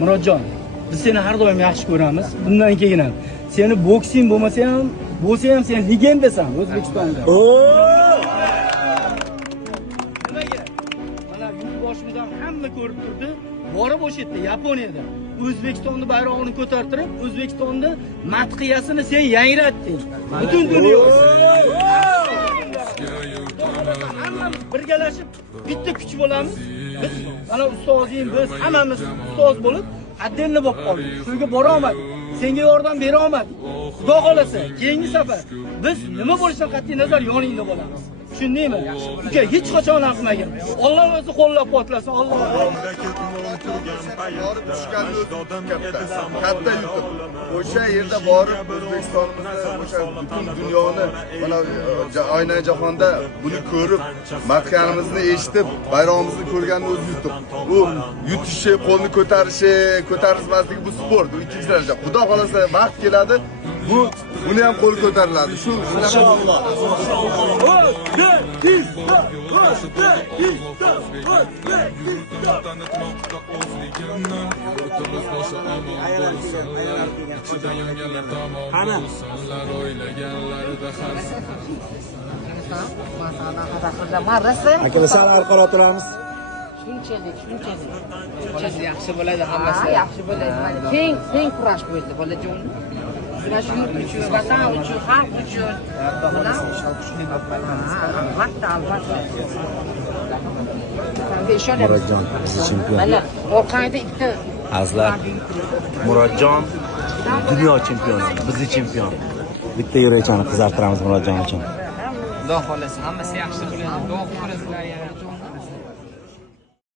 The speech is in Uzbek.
Murodjon, biz seni har doim yaxshi ko'ramiz. Bundan keyin ham seni boksing bo'lmasa ham sen legendasan O'zbekistonda. Nimaga? Mana yurtboshimizdan hamma ko'rib turdi. Borib o'sha yerda Yaponiyada O'zbekistonni bayrog'ini ko'tartirib, O'zbekistonni madhiyasini sen yangratding. Butun dunyo. Hammamiz birgalashib bitta kuch bo'lamiz. Biz mana ustozing, biz hammamiz ustoz bo'lib, addenni bo'lib qoldik. Shunga bora olmadik. Senga yordam bera olmadik. Xudo xolasa, keyingi safar biz nima bo'lishidan qat'iy nazar yoningda bo'lamiz. Tushundingmi? Uka hech qachon aqmagin. Alloh o'zi qo'llab-quvvatlasin. Alloh. Borib tushganni katta yutuq. O'sha yerda borib O'zbekistonimizni, o'sha butun dunyoni mana oyna jahonda buni ko'rib, madhiyamizni eshitib, bayrog'imizni ko'rganni o'zi yutuq. U yutishi, qo'lni ko'tarilmasligi bu sport, bu ikkinchi daraja. Xudo xolasa vaqt keladi, buni ham qo'l ko'tariladi. Shu inshaalloh. Akalar sal orqaga o'tiramiz. Shunchalik yaxshi bo'ladi hammasi. Yaxshi bo'ladi. Teng kurash bo'ldi bolajon. Mana shu yurt uchun, vatan uchun, xalq uchun. Albatta. Murodjon, bizni chempion. Mana orqangda ikkita Azlar. Murodjon dunyo chempioni, bizni chempion. Bitta yurachani qizartiramiz Murodjon uchun. Xudo xolasa hammasi yaxshi bo'ladi. Duo qilasizlar yana.